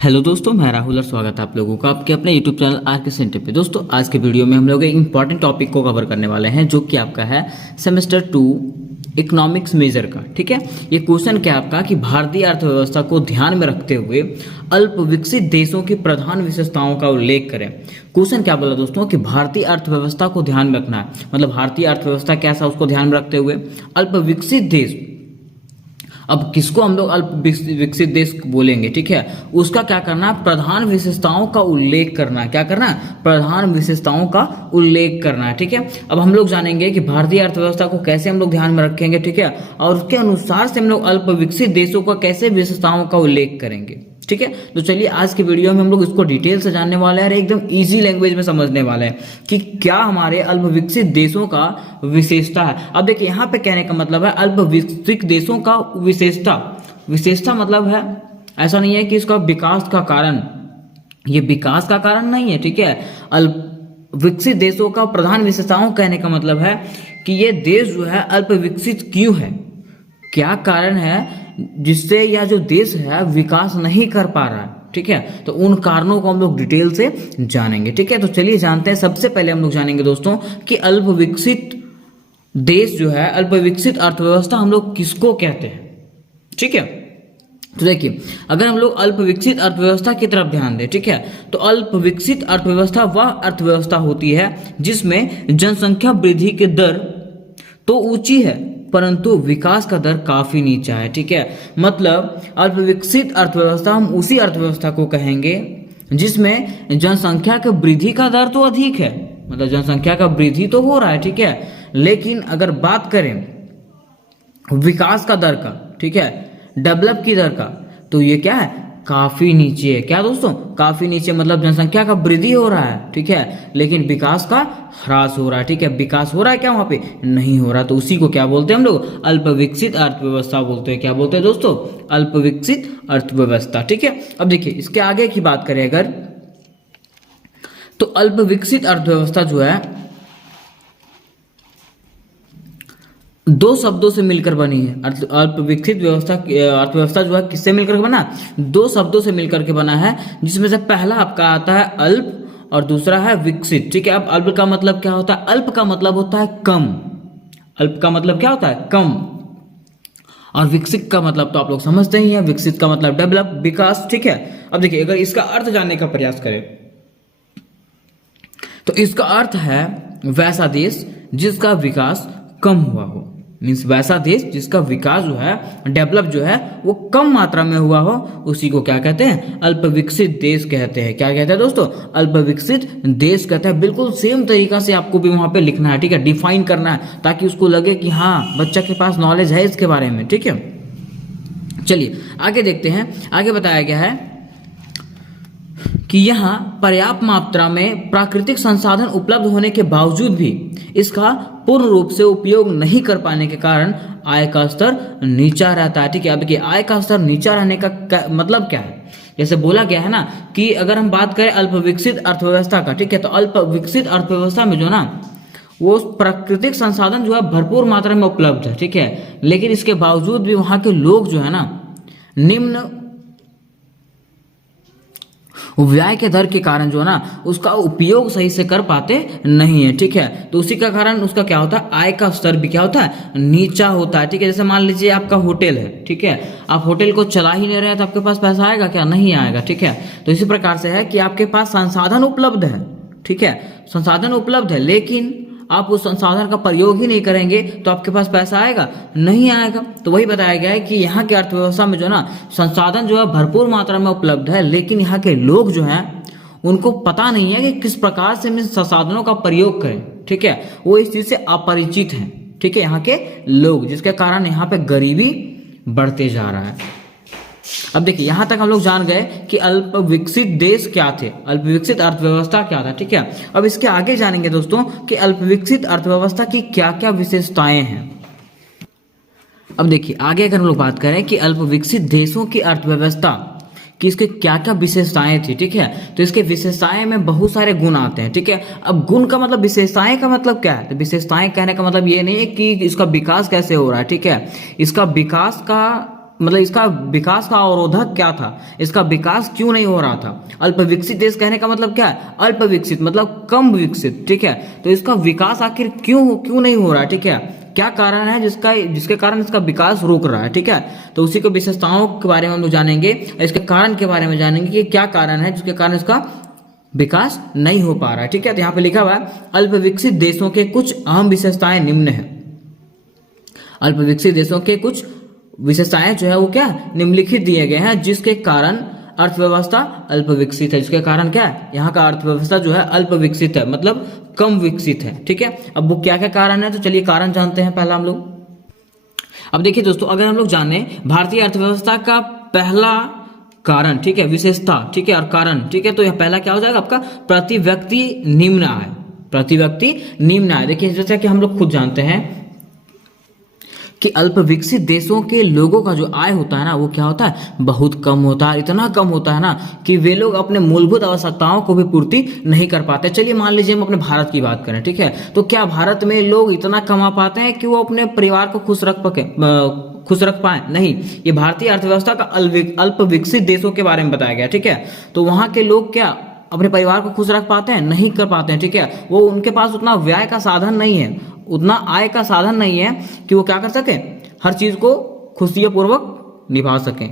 Hello दोस्तों, मैं राहुल और स्वागत है आप लोगों का आपके अपने यूट्यूब चैनल आर के सेंटर पे। दोस्तों आज के वीडियो में हम लोग एक इंपॉर्टेंट टॉपिक को कवर करने वाले हैं जो कि आपका है सेमेस्टर 2 इकोनॉमिक्स मेजर का। ठीक है, ये क्वेश्चन क्या आपका कि भारतीय अर्थव्यवस्था को ध्यान में रखते हुए अल्प विकसित देशों की प्रधान विशेषताओं का उल्लेख करें। क्वेश्चन क्या बोला दोस्तों कि भारतीय अर्थव्यवस्था को ध्यान में रखना है, मतलब भारतीय अर्थव्यवस्था कैसा उसको ध्यान में रखते हुए अल्प विकसित देश। अब किसको हम लोग अल्प विकसित देश बोलेंगे, ठीक है, उसका क्या करना है, प्रधान विशेषताओं का उल्लेख करना है। क्या करना है, प्रधान विशेषताओं का उल्लेख करना है। ठीक है, अब हम लोग जानेंगे कि भारतीय अर्थव्यवस्था को कैसे हम लोग ध्यान में रखेंगे, ठीक है, और उसके अनुसार से हम लोग अल्प विकसित देशों का कैसे विशेषताओं का उल्लेख करेंगे। ठीक है, तो चलिए आज की वीडियो में हम लोग इसको डिटेल से जानने वाले हैं और एकदम इजी लैंग्वेज में समझने वाले हैं कि क्या हमारे अल्प विकसित देशों का विशेषता है। अब देखिए यहाँ पे कहने का मतलब है अल्प विकसित देशों का विशेषता मतलब है, ऐसा नहीं है कि इसका विकास का कारण, ये विकास का कारण नहीं है। ठीक है, अल्प विकसित देशों का प्रधान विशेषताओं कहने का मतलब है कि ये देश जो है अल्प विकसित क्यों है, क्या कारण है जिससे यह जो देश है विकास नहीं कर पा रहा है। ठीक है, तो उन कारणों को हम लोग डिटेल से जानेंगे। ठीक है, तो चलिए जानते हैं। सबसे पहले हम लोग जानेंगे दोस्तों कि अल्प विकसित देश जो है, अल्प विकसित अर्थव्यवस्था हम लोग किसको कहते हैं। ठीक है, तो देखिए अगर हम लोग अल्प विकसित अर्थव्यवस्था की तरफ ध्यान दें, ठीक है, तो अल्प विकसित अर्थव्यवस्था वह अर्थव्यवस्था होती है जिसमें जनसंख्या वृद्धि की दर तो ऊंची है परंतु विकास का दर काफी नीचा है। ठीक है, मतलब अल्प विकसित अर्थव्यवस्था हम उसी अर्थव्यवस्था को कहेंगे जिसमें जनसंख्या की वृद्धि का दर तो अधिक है, मतलब जनसंख्या का वृद्धि तो हो रहा है। ठीक है, लेकिन अगर बात करें विकास का दर का, ठीक है, डेवलप की दर का, तो ये क्या है, काफी नीचे है। क्या दोस्तों, काफी नीचे, मतलब जनसंख्या का वृद्धि हो रहा है, ठीक है, लेकिन विकास का ह्रास हो रहा है। ठीक है, विकास हो रहा है क्या, वहां पे नहीं हो रहा, तो उसी को क्या बोलते हैं हम लोग, अल्प विकसित अर्थव्यवस्था बोलते हैं। क्या बोलते हैं दोस्तों, अल्प विकसित अर्थव्यवस्था। ठीक है, अब देखिए इसके आगे की बात करें अगर, तो अल्प विकसित अर्थव्यवस्था जो है दो शब्दों से मिलकर बनी है। अल्प विकसित अर्थव्यवस्था जो है किससे मिलकर के बना, दो शब्दों से मिलकर के बना है, जिसमें से पहला आपका आता है अल्प और दूसरा है विकसित। ठीक है, अब अल्प का मतलब क्या होता है, अल्प का मतलब होता है कम, अल्प का मतलब क्या होता है, कम, और विकसित का मतलब तो आप लोग समझते ही हैं, विकसित का मतलब डेवलप, विकास। ठीक है, अब देखिए अगर इसका अर्थ जानने का प्रयास करें तो इसका अर्थ है वैसा देश जिसका विकास कम हुआ हो, मीन्स वैसा देश जिसका विकास जो है, डेवलप जो है वो कम मात्रा में हुआ हो, उसी को क्या कहते हैं, अल्प विकसित देश कहते हैं। क्या कहते हैं दोस्तों, अल्प विकसित देश कहते हैं। बिल्कुल सेम तरीका से आपको भी वहां पे लिखना है, ठीक है, डिफाइन करना है ताकि उसको लगे कि हाँ बच्चा के पास नॉलेज है इसके बारे में। ठीक है, चलिए आगे देखते हैं। आगे बताया गया है कि यहाँ पर्याप्त मात्रा में प्राकृतिक संसाधन उपलब्ध होने के बावजूद भी इसका पूर्ण रूप से उपयोग नहीं कर पाने के कारण आय का स्तर नीचा रहता है। ठीक है, अब देखिए आय का स्तर नीचा रहने का मतलब क्या है, जैसे बोला गया है ना कि अगर हम बात करें अल्प विकसित अर्थव्यवस्था का, ठीक है, तो अल्प विकसित अर्थव्यवस्था में जो ना वो प्राकृतिक संसाधन जो है भरपूर मात्रा में उपलब्ध है। ठीक है, लेकिन इसके बावजूद भी वहां के लोग जो है ना निम्न व्यय के दर के कारण जो है ना उसका उपयोग सही से कर पाते नहीं है। ठीक है, तो उसी का कारण उसका क्या होता है, आय का स्तर भी क्या होता है, नीचा होता है। ठीक है, जैसे मान लीजिए आपका होटल है, ठीक है, आप होटल को चला ही नहीं रहे तो आपके पास पैसा आएगा क्या, नहीं आएगा। ठीक है, तो इसी प्रकार से है कि आपके पास संसाधन उपलब्ध है, ठीक है, संसाधन उपलब्ध है, लेकिन आप उस संसाधन का प्रयोग ही नहीं करेंगे तो आपके पास पैसा आएगा, नहीं आएगा। तो वही बताया गया है कि यहाँ के अर्थव्यवस्था में जो है ना संसाधन जो है भरपूर मात्रा में उपलब्ध है, लेकिन यहाँ के लोग जो हैं उनको पता नहीं है कि किस प्रकार से इन संसाधनों का प्रयोग करें। ठीक है, वो इस चीज से अपरिचित हैं। ठीक है, यहाँ के लोग, जिसके कारण यहाँ पे गरीबी बढ़ते जा रहा है। अब देखिए यहां तक हम लोग जान गए कि अल्प विकसित देश क्या थे, अल्प विकसित अर्थव्यवस्था क्या था। ठीक है, अब इसके आगे जानेंगे दोस्तों कि अल्प विकसित अर्थव्यवस्था की क्या क्या विशेषताएं हैं। अब देखिए आगे अगर हम लोग बात करें कि अल्प विकसित देशों की अर्थव्यवस्था कि इसके क्या क्या विशेषताएं थी। ठीक है, तो इसके विशेषताएं में बहुत सारे गुण आते हैं। ठीक है, अब गुण का मतलब, विशेषताएं का मतलब क्या है, तो विशेषताएं कहने का मतलब ये नहीं है कि इसका विकास कैसे हो रहा है। ठीक है, इसका विकास का मतलब इसका विकास का अवरोधक क्या था, इसका विकास क्यों नहीं हो रहा था। अल्प विकसित देश कहने का मतलब क्या है, अल्प विकसित मतलब कम विकसित, ठीक है। तो इसका विकास आखिर क्यों नहीं हो रहा है, ठीक है, क्या कारण है जिसके कारण इसका विकास रुक रहा है, ठीक है। तो उसी को विशेषताओं के बारे में हम लोग जानेंगे, इसके कारण के बारे में जानेंगे कि क्या कारण है जिसके कारण इसका विकास नहीं हो पा रहा है, ठीक है। तो यहाँ पे लिखा हुआ है अल्प विकसित देशों के कुछ अहम विशेषताएं निम्न है। अल्प विकसित देशों के कुछ विशेषताएं जो है वो क्या निम्नलिखित दिए गए हैं जिसके कारण अर्थव्यवस्था अल्प विकसित है। जिसके कारण क्या है, यहाँ का अर्थव्यवस्था जो है अल्प विकसित है, मतलब कम विकसित है, ठीक है। अब वो क्या क्या कारण है, तो चलिए कारण जानते हैं पहला हम लोग। अब देखिए दोस्तों, अगर हम लोग जाने भारतीय अर्थव्यवस्था का पहला कारण, ठीक है, विशेषता, ठीक है, और कारण, ठीक है, तो यह पहला क्या हो जाएगा आपका प्रति व्यक्ति निम्न आय। प्रति व्यक्ति निम्न आय, देखिए जैसा कि हम लोग खुद जानते हैं कि अल्प विकसित देशों के लोगों का जो आय होता है ना वो क्या होता है, बहुत कम होता है। इतना कम होता है ना कि वे लोग अपने मूलभूत आवश्यकताओं को भी पूर्ति नहीं कर पाते। चलिए मान लीजिए हम अपने भारत की बात करें, ठीक है, तो क्या भारत में लोग इतना कमा पाते हैं कि वो अपने परिवार को खुश रख पाए? नहीं। ये भारतीय अर्थव्यवस्था का अल्प विकसित देशों के बारे में बताया गया, ठीक है। तो वहां के लोग क्या अपने परिवार को खुश रख पाते हैं? नहीं कर पाते हैं, ठीक है। वो उनके पास उतना व्यय का साधन नहीं है, उतना आय का साधन नहीं है कि वो क्या कर सके, हर चीज को खुशियापूर्वक निभा सकें।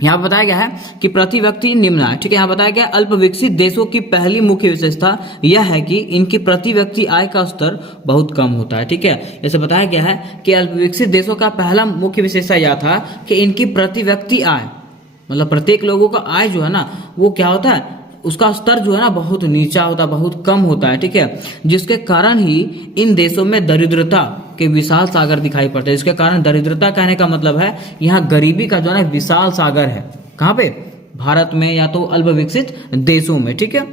यहाँ बताया गया है कि प्रति व्यक्ति निम्न आय, ठीक है। यहाँ बताया गया अल्प विकसित देशों की पहली मुख्य विशेषता यह है कि इनकी प्रति व्यक्ति आय का स्तर बहुत कम होता है, ठीक है। जैसे बताया गया है कि अल्प विकसित देशों का पहला मुख्य विशेषता यह था कि इनकी प्रति व्यक्ति आय, मतलब प्रत्येक लोगों का आय जो है ना वो क्या होता है, उसका स्तर जो है ना बहुत नीचा होता है, बहुत कम होता है, ठीक है। जिसके कारण ही इन देशों में दरिद्रता के विशाल सागर दिखाई पड़ते हैं। जिसके कारण दरिद्रता कहने का मतलब है यहाँ गरीबी का जो है ना विशाल सागर है। कहाँ पे, भारत में या तो अल्प विकसित देशों में, ठीक है।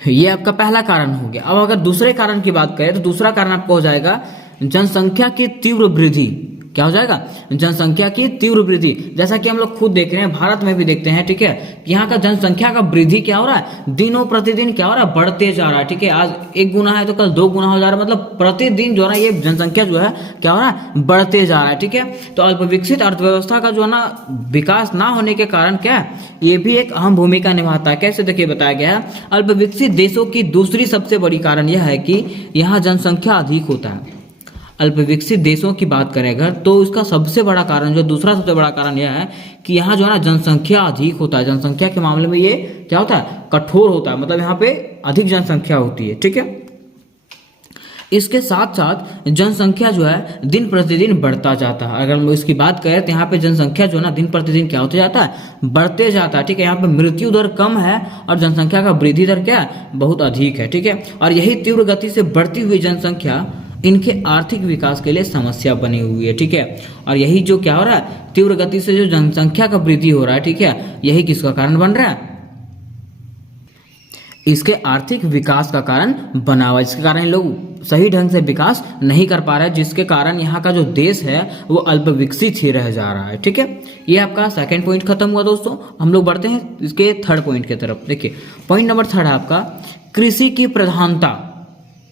ये आपका पहला कारण हो गया। अब अगर दूसरे कारण की बात करें तो दूसरा कारण आपको हो जाएगा जनसंख्या की तीव्र वृद्धि। क्या हो जाएगा, जनसंख्या की तीव्र वृद्धि। जैसा कि हम लोग खुद देख रहे हैं, भारत में भी देखते हैं, ठीक है, यहाँ का जनसंख्या का वृद्धि क्या हो रहा है, दिनों प्रतिदिन क्या हो रहा है, बढ़ते जा रहा है, ठीक है। आज 1 गुना है तो कल 2 गुना हो जा रहा है, मतलब प्रतिदिन जो है ये जनसंख्या जो है क्या हो रहा है, बढ़ते जा रहा है, ठीक है। तो अल्प विकसित अर्थव्यवस्था का जो है ना विकास ना होने के कारण क्या है, ये भी एक अहम भूमिका निभाता है। कैसे, देखिए बताया गया है अल्प विकसित देशों की दूसरी सबसे बड़ी कारण यह है कि यहाँ जनसंख्या अधिक होता है। अल्प विकसित देशों की बात करें अगर, तो इसका सबसे बड़ा कारण, जो दूसरा सबसे बड़ा कारण यह है कि यहाँ जो है ना जनसंख्या अधिक होता है। जनसंख्या के मामले में ये क्या होता है, कठोर होता है, मतलब यहाँ पे अधिक जनसंख्या होती है, ठीक है। इसके साथ साथ जनसंख्या जो है दिन प्रतिदिन बढ़ता जाता है। अगर हम इसकी बात करें तो यहाँ पे जनसंख्या जो है ना दिन प्रतिदिन क्या होता जाता है, बढ़ते जाता है, ठीक है। यहाँ पे मृत्यु दर कम है और जनसंख्या का वृद्धि दर क्या है, बहुत अधिक है, ठीक है। और यही तीव्र गति से बढ़ती हुई जनसंख्या इनके आर्थिक विकास के लिए समस्या बनी हुई है, ठीक है। और यही जो क्या हो रहा है, तीव्र गति से जो जनसंख्या का वृद्धि हो रहा है, ठीक है, यही किसका कारण बन रहा है, इसके आर्थिक विकास का कारण बना हुआ है। इसके कारण लोग सही ढंग से विकास नहीं कर पा रहे हैं, जिसके कारण यहाँ का जो देश है वो अल्प विकसित ही रह जा रहा है, ठीक है। ये आपका सेकंड पॉइंट खत्म हुआ दोस्तों। हम लोग बढ़ते हैं इसके थर्ड पॉइंट की तरफ। देखिए पॉइंट नंबर 3 है आपका कृषि की प्रधानता।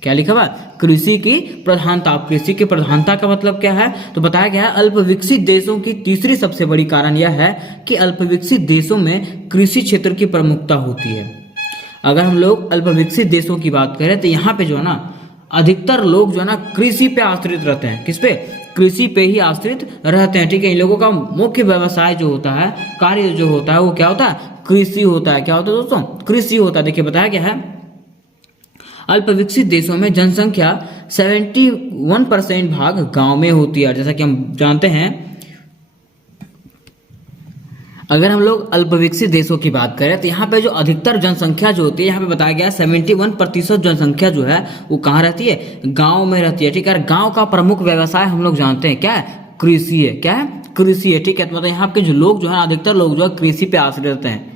क्या लिखा हुआ, कृषि की प्रधानता। कृषि की प्रधानता का मतलब क्या है, तो बताया गया है अल्प विकसित देशों की तीसरी सबसे बड़ी कारण यह है कि अल्प विकसित देशों में कृषि क्षेत्र की प्रमुखता होती है। अगर हम लोग अल्प विकसित देशों की बात करें तो यहाँ पे जो है ना अधिकतर लोग जो है ना कृषि पे आश्रित रहते हैं। किस पे, कृषि पे ही आश्रित रहते हैं, ठीक है। इन लोगों का मुख्य व्यवसाय जो होता है, कार्य जो होता है वो क्या होता है, कृषि होता है। क्या होता है दोस्तों, कृषि होता है। देखिए बताया गया है अल्प विकसित देशों में जनसंख्या 71% भाग गांव में होती है। जैसा कि हम जानते हैं, अगर हम लोग अल्प विकसित देशों की बात करें तो यहाँ पे जो अधिकतर जनसंख्या जो होती है, यहाँ पे बताया गया 71% जनसंख्या जो है वो कहाँ रहती है, गांव में रहती है, ठीक है। गांव का प्रमुख व्यवसाय हम लोग जानते हैं क्या है, कृषि है। क्या है, कृषि है, ठीक है। तो मतलब यहाँ के जो लोग जो है अधिकतर लोग जो है कृषि पे आश्रित रहते हैं।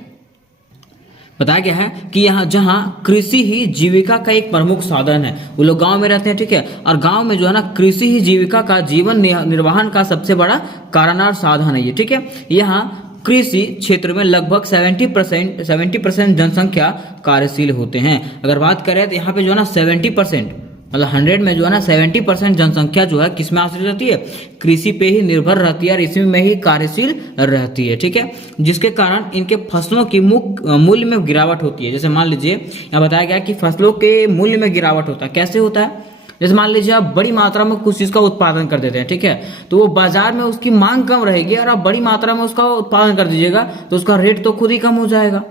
बताया गया है कि यहाँ जहाँ कृषि ही जीविका का एक प्रमुख साधन है, वो लोग गांव में रहते हैं, ठीक है। और गांव में जो है ना कृषि ही जीविका का जीवन निर्वाहन का सबसे बड़ा कारण और साधन है ये, ठीक है। यहाँ कृषि क्षेत्र में लगभग 70% जनसंख्या कार्यशील होते हैं। अगर बात करें तो यहाँ पे जो है ना 70% मतलब 100 में जो है ना 70% जनसंख्या जो है किस में आश्रित रहती है, कृषि पे ही निर्भर रहती है और इसी में ही कार्यशील रहती है, ठीक है। जिसके कारण इनके फसलों की मूल्य में गिरावट होती है। जैसे मान लीजिए यहाँ बताया गया कि फसलों के मूल्य में गिरावट होता है, कैसे होता है, जैसे मान लीजिए आप बड़ी मात्रा में कुछ चीज का उत्पादन कर देते हैं, ठीक है, तो वो बाजार में उसकी मांग कम रहेगी और आप बड़ी मात्रा में उसका उत्पादन कर दीजिएगा तो उसका रेट तो खुद ही कम हो जाएगा,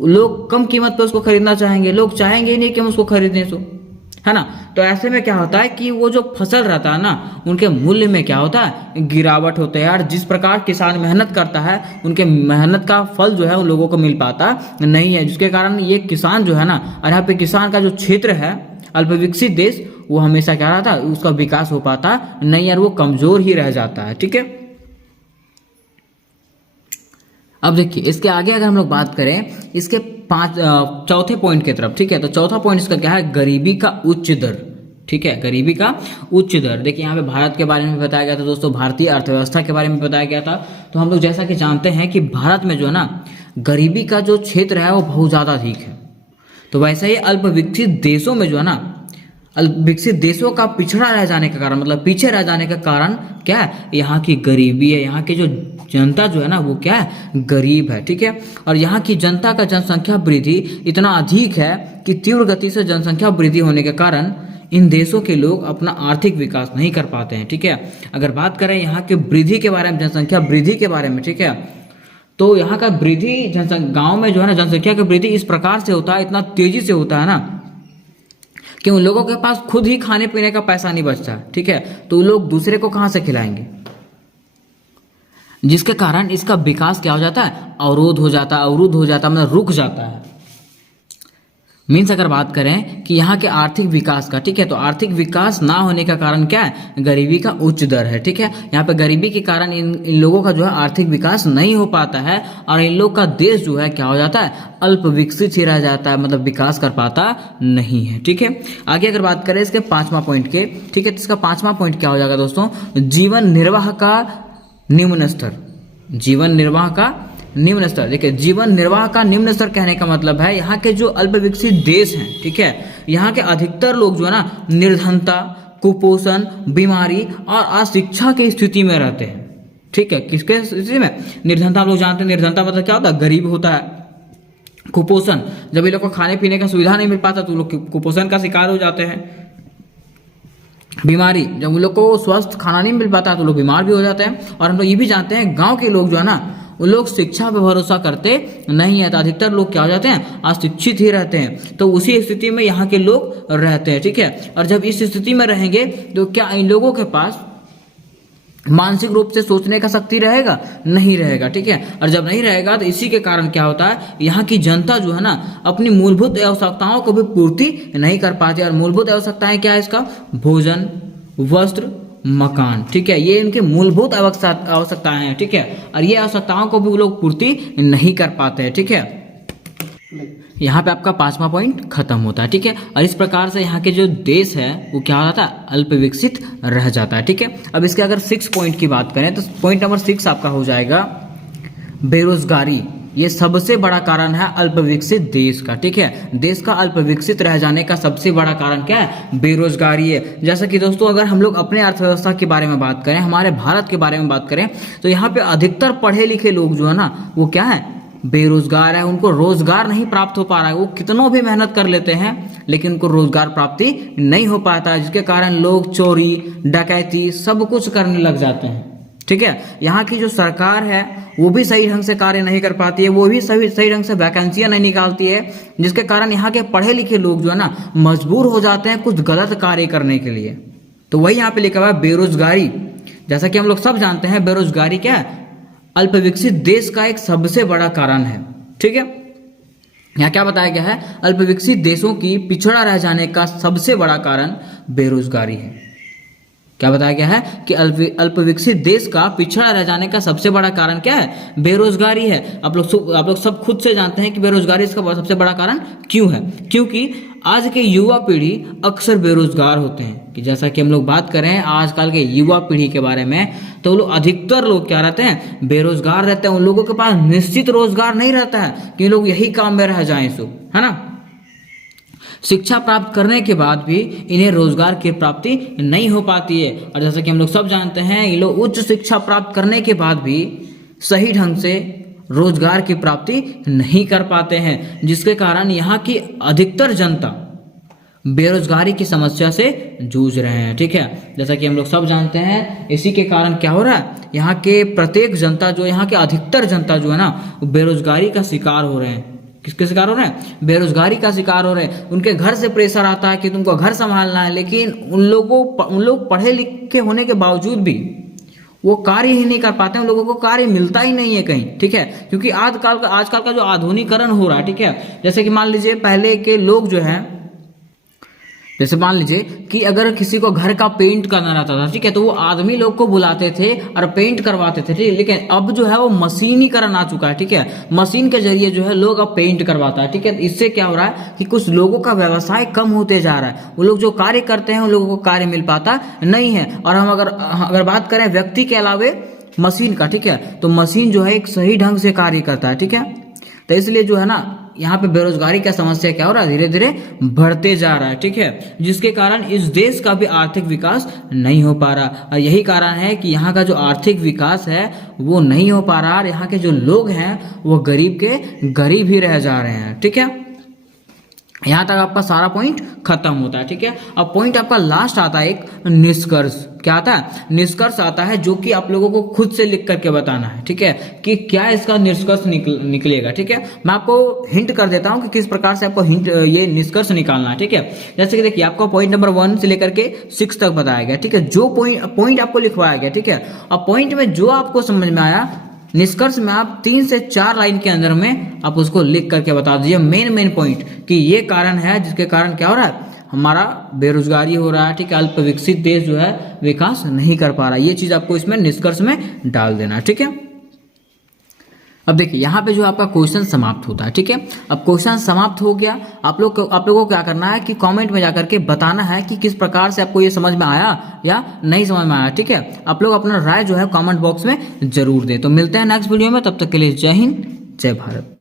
लोग कम कीमत पे उसको खरीदना चाहेंगे, लोग चाहेंगे ही नहीं कि हम उसको खरीदें, तो है ना। तो ऐसे में क्या होता है कि वो जो फसल रहता है ना उनके मूल्य में क्या होता है, गिरावट होता है। और जिस प्रकार किसान मेहनत करता है उनके मेहनत का फल जो है उन लोगों को मिल पाता नहीं है, जिसके कारण ये किसान जो है ना, और यहाँ पे किसान का जो क्षेत्र है अल्पविकसित देश, वो हमेशा क्या रहता है, उसका विकास हो पाता नहीं, यार वो कमजोर ही रह जाता है, ठीक है। अब देखिए इसके आगे अगर हम लोग बात करें इसके चौथे पॉइंट की तरफ, ठीक है, तो चौथा पॉइंट इसका क्या है, गरीबी का उच्च दर, ठीक है, गरीबी का उच्च दर। देखिए यहाँ पे भारत के बारे में बताया गया था दोस्तों, भारतीय अर्थव्यवस्था के बारे में बताया गया था। तो हम लोग जैसा कि जानते हैं कि भारत में जो है ना गरीबी का जो क्षेत्र है वो बहुत ज़्यादा अधिक है। तो वैसे ही अल्प विकसित देशों में जो है ना, अल्प विकसित देशों का पिछड़ा रह जाने का कारण, मतलब पीछे रह जाने का कारण क्या है, यहाँ की गरीबी है। यहाँ की जो जनता जो है ना वो क्या है, गरीब है, ठीक है। और यहाँ की जनता का जनसंख्या वृद्धि इतना अधिक है कि तीव्र गति से जनसंख्या वृद्धि होने के कारण इन देशों के लोग अपना आर्थिक विकास नहीं कर पाते हैं, ठीक है। अगर बात करें यहाँ के वृद्धि के बारे में, जनसंख्या वृद्धि के बारे में, ठीक है, तो यहाँ का वृद्धि गाँव में जो है ना जनसंख्या की वृद्धि इस प्रकार से होता है, इतना तेजी से होता है ना कि उन लोगों के पास खुद ही खाने पीने का पैसा नहीं बचता, ठीक है, तो वो लोग दूसरे को कहाँ से खिलाएंगे, जिसके कारण इसका विकास क्या हो जाता है, अवरुद्ध हो जाता है, मतलब रुक जाता है। मीन्स अगर बात करें कि यहाँ के आर्थिक विकास का, ठीक है, तो आर्थिक विकास ना होने का कारण क्या है, गरीबी का उच्च दर है, ठीक है। यहाँ पे गरीबी के कारण इन लोगों का जो है आर्थिक विकास नहीं हो पाता है और इन लोग का देश जो है क्या हो जाता है, अल्प विकसित ही रह जाता है, मतलब विकास कर पाता नहीं है, ठीक है। आगे अगर बात करें इसके 5वां पॉइंट के, ठीक है, तो इसका 5वां पॉइंट क्या हो जाएगा दोस्तों, जीवन निर्वाह का निम्न स्तर, जीवन निर्वाह का निम्न स्तर। देखिए जीवन निर्वाह का निम्न स्तर कहने का मतलब है यहाँ के जो अल्प विकसित देश हैं, ठीक है, यहाँ के अधिकतर लोग जो है ना निर्धनता, कुपोषण, बीमारी और अशिक्षा की स्थिति में रहते हैं, ठीक है। किसके स्थिति में, निर्धनता। हम लोग जानते हैं निर्धनता मतलब क्या होता है, गरीब होता है। कुपोषण, जब ये लोग को खाने पीने का सुविधा नहीं मिल पाता तो लोग कुपोषण का शिकार हो जाते हैं। बीमारी, जब उन लोग को स्वस्थ खाना नहीं मिल पाता तो लोग बीमार भी हो जाते हैं। और हम लोग ये भी जानते हैं गांव के लोग जो है ना वो लोग शिक्षा पे भरोसा करते नहीं है, तो अधिकतर लोग क्या हो जाते हैं, अशिक्षित ही रहते हैं। तो उसी स्थिति में यहाँ के लोग रहते हैं, ठीक है। और जब इस स्थिति में रहेंगे तो क्या इन लोगों के पास मानसिक रूप से सोचने का शक्ति रहेगा, नहीं रहेगा, ठीक है। और जब नहीं रहेगा तो इसी के कारण क्या होता है, यहाँ की जनता जो है ना अपनी मूलभूत आवश्यकताओं को भी पूर्ति नहीं कर पाती। और मूलभूत आवश्यकताएं क्या है इसका, भोजन, वस्त्र, मकान, ठीक है, ये इनके मूलभूत आवश्यकताएं हैं, ठीक है। और ये आवश्यकताओं को भी वो लोग पूर्ति नहीं कर पाते हैं, ठीक है। यहाँ पे आपका 5वां पॉइंट खत्म होता है, ठीक है। और इस प्रकार से यहाँ के जो देश है वो क्या हो जाता है, अल्प विकसित रह जाता है, ठीक है। अब इसके अगर 6 पॉइंट की बात करें तो पॉइंट नंबर 6 आपका हो जाएगा बेरोजगारी। ये सबसे बड़ा कारण है अल्प विकसित देश का, ठीक है। देश का अल्प विकसित रह जाने का सबसे बड़ा कारण क्या है, बेरोजगारी है। जैसा कि दोस्तों अगर हम लोग अपने अर्थव्यवस्था के बारे में बात करें, हमारे भारत के बारे में बात करें, तो यहाँ पे अधिकतर पढ़े लिखे लोग जो है ना वो क्या है, बेरोजगार है। उनको रोजगार नहीं प्राप्त हो पा रहा है, वो कितनों भी मेहनत कर लेते हैं लेकिन उनको रोजगार प्राप्ति नहीं हो पाता है, जिसके कारण लोग चोरी, डकैती सब कुछ करने लग जाते हैं, ठीक है। यहाँ की जो सरकार है वो भी सही ढंग से कार्य नहीं कर पाती है, वो भी सही ढंग से वैकेंसियां नहीं निकालती है, जिसके कारण यहाँ के पढ़े लिखे लोग जो है ना मजबूर हो जाते हैं कुछ गलत कार्य करने के लिए। तो वही यहाँ पे लिखा हुआ है बेरोजगारी। जैसा कि हम लोग सब जानते हैं बेरोजगारी क्या है, अल्प विकसित देश का एक सबसे बड़ा कारण है, ठीक है। यहाँ क्या बताया गया है, अल्प विकसित देशों की पिछड़ा रह जाने का सबसे बड़ा कारण बेरोजगारी है। क्या बताया गया है कि अल्प विकसित देश का पिछड़ा रह जाने का सबसे बड़ा कारण क्या है, बेरोजगारी है। आप लोग सब खुद से जानते हैं कि बेरोजगारी इसका सबसे बड़ा कारण क्यों है, क्योंकि आज के युवा पीढ़ी अक्सर बेरोजगार होते हैं। कि जैसा कि हम लोग बात करें आजकल के युवा पीढ़ी के बारे में, तो लोग अधिकतर लोग क्या रहते हैं, बेरोजगार रहते हैं। उन लोगों के पास निश्चित रोजगार नहीं रहता है कि लोग यही काम में रह जाएं, सो है ना। शिक्षा प्राप्त करने के बाद भी इन्हें रोजगार की प्राप्ति नहीं हो पाती है। और जैसा कि हम लोग सब जानते हैं, ये लोग उच्च शिक्षा प्राप्त करने के बाद भी सही ढंग से रोजगार की प्राप्ति नहीं कर पाते हैं, जिसके कारण यहाँ की अधिकतर जनता बेरोजगारी की समस्या से जूझ रहे हैं। ठीक है, जैसा कि हम लोग सब जानते हैं, इसी के कारण क्या हो रहा है, यहाँ के प्रत्येक जनता जो, यहाँ के अधिकतर जनता जो है ना, वो बेरोजगारी का शिकार हो रहे हैं। किसके शिकार हो रहे हैं? बेरोजगारी का शिकार हो रहे हैं। उनके घर से प्रेशर आता है कि तुमको घर संभालना है, लेकिन उन लोग पढ़े लिखे होने के बावजूद भी वो कार्य ही नहीं कर पाते हैं, उन लोगों को कार्य मिलता ही नहीं है कहीं। ठीक है, क्योंकि आजकल का जो आधुनिकीकरण हो रहा है, ठीक है, जैसे कि मान लीजिए पहले के लोग जो है, जैसे मान लीजिए कि अगर किसी को घर का पेंट करना रहता था, ठीक है, तो वो आदमी लोग को बुलाते थे और पेंट करवाते थे। ठीक है, लेकिन अब जो है वो मशीनीकरण आ चुका है। ठीक है, मशीन के जरिए जो है लोग अब पेंट करवाता है। ठीक है, इससे क्या हो रहा है कि कुछ लोगों का व्यवसाय कम होते जा रहा है, वो लोग जो कार्य करते हैं उन लोगों को कार्य मिल पाता नहीं है। और हम अगर बात करें व्यक्ति के अलावे मशीन का, ठीक है, तो मशीन जो है एक सही ढंग से कार्य करता है। ठीक है, तो इसलिए जो है ना, यहाँ पे बेरोजगारी का समस्या क्या हो रहा है, धीरे धीरे बढ़ते जा रहा है। ठीक है, जिसके कारण इस देश का भी आर्थिक विकास नहीं हो पा रहा। और यही कारण है कि यहाँ का जो आर्थिक विकास है वो नहीं हो पा रहा, और यहाँ के जो लोग हैं वो गरीब के गरीब ही रह जा रहे हैं। ठीक है, यहाँ तक आपका सारा पॉइंट खत्म होता है। ठीक है, अब पॉइंट आपका लास्ट आता है एक निष्कर्ष। क्या आता है? निष्कर्ष आता है, जो कि आप लोगों को खुद से लिख करके बताना है। ठीक है, कि क्या इसका निष्कर्ष निकलेगा। ठीक है, मैं आपको हिंट कर देता हूं कि किस प्रकार से आपको ये निष्कर्ष निकालना है। ठीक है, जैसे कि देखिए, आपको पॉइंट नंबर 1 से लेकर के 6 तक बताया गया। ठीक है, जो पॉइंट आपको लिखवाया गया। ठीक है, अब पॉइंट में जो आपको समझ में आया, निष्कर्ष में आप 3 से 4 लाइन के अंदर में आप उसको लिख करके बता दीजिए मेन पॉइंट, कि ये कारण है जिसके कारण क्या हो रहा है, हमारा बेरोजगारी हो रहा है। ठीक है, अल्प विकसित देश जो है विकास नहीं कर पा रहा। ये चीज आपको इसमें निष्कर्ष में डाल देना है। ठीक है, अब देखिए यहाँ पे जो आपका क्वेश्चन समाप्त होता है। ठीक है, अब क्वेश्चन समाप्त हो गया। आप लोगों को क्या करना है कि कमेंट में जाकर के बताना है कि किस प्रकार से आपको ये समझ में आया या नहीं समझ में आया। ठीक है, आप लोग अपना राय जो है कमेंट बॉक्स में जरूर दें। तो मिलते हैं नेक्स्ट वीडियो में, तब तक के लिए जय हिंद, जय भारत।